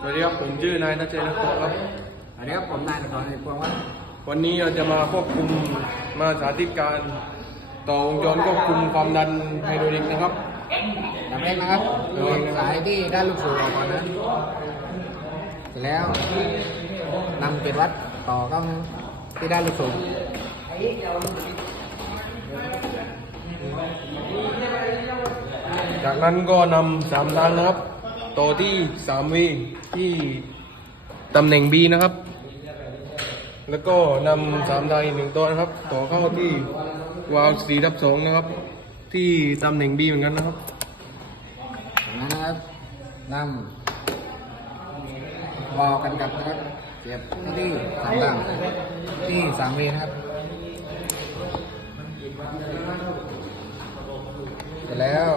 สวัสดีครับผมชื่อนายนัชชัยนักตครับอันนี้ครับผมนายนครในพวงวัดวันนี้เราจะมาควบคุมมาสาธิตการต่อวงจรควบคุมความดันไฮโดรลิกนะครับอย่างแรกนะครับโดยสายที่ด้านลูกสูบออกก่อนนะเสร็จแล้วนำเกล็ดวัดต่อเข้าที่ด้านลูกสูบจากนั้นก็นำสามทางนะครับ ต่อที่สามวีที่ตำแหน่ง B นะครับ แล้วก็นำสามทางอีกหนึ่งตัวนะครับ ต่อเข้าที่วาล์วสี่ทับสองนะครับ ที่ตำแหน่ง B เหมือนกันนะครับจากนั้นนะครับนำวอลกันกับนะครับเสียบที่สามทางที่สามเวนะครับเสร็จแล้ว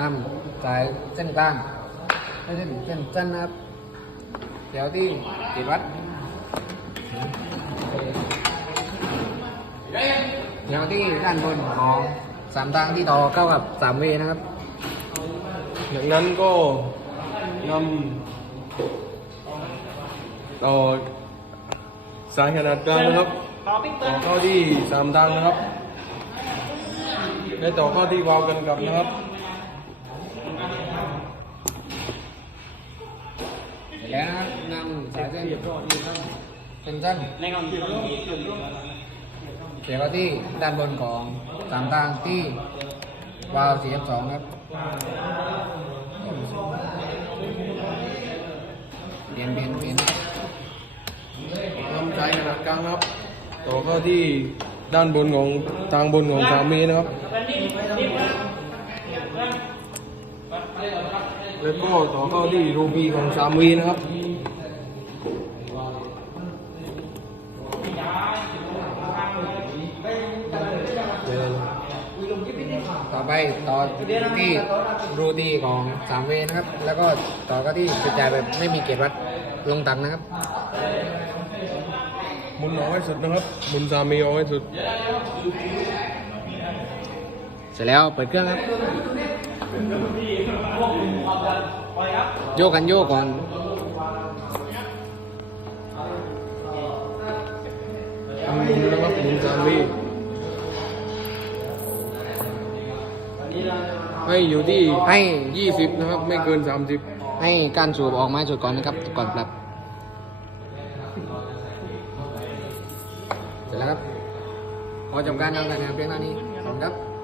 นำสายเส้นกลาง ไม่ใช่เส้นเส้นนะครับเดี๋ยวที่เกล็ดวัดเดี๋ยวที่ด้านบนของสามทางที่ต่อเข้ากับสามเวนะครับจากนั้นก็นำต่อสายขนาดกลางนะครับต่อเข้าที่สามทางนะครับและต่อเข้าที่วาวกันกลับนะครับ เสร็จ แล้วนะครับนำสายเส้นเป็นสั้นเสียบเข้าที่ด้านบนของสามทางที่วาล์วสี่สองครับเปลี่ยนเปลี่ยนเปลี่ยนนำสายขนาดกลางครับ ต่อเข้าที่ด้านบนของทางบนของสามเมตรนะครับ แล้วก็ต่อเข้าที่รูปีของสามวีนะครับต่อไปต่อที่รูดีของสามเวนะครับ แล้วก็ต่อก็ที่กระจายแบบไม่มีเกล็ดวัดลงตังนะครับหมุนออกให้สุดนะครับหมุนสามมีออกให้สุด เสร็จแล้วเปิดเครื่องครับ โยกกันโยกก่อนหมุนนะครับหมุนสามวีให้อยู่ที่ให้ยี่สิบนะครับ ไม่เกินสามสิบให้การสูบออกมาสุดก่อนนะครับก่อนปรับเสร็จแล้วครับขอจบการนำเสนเพียงเท่านี้ขอบคุณครับ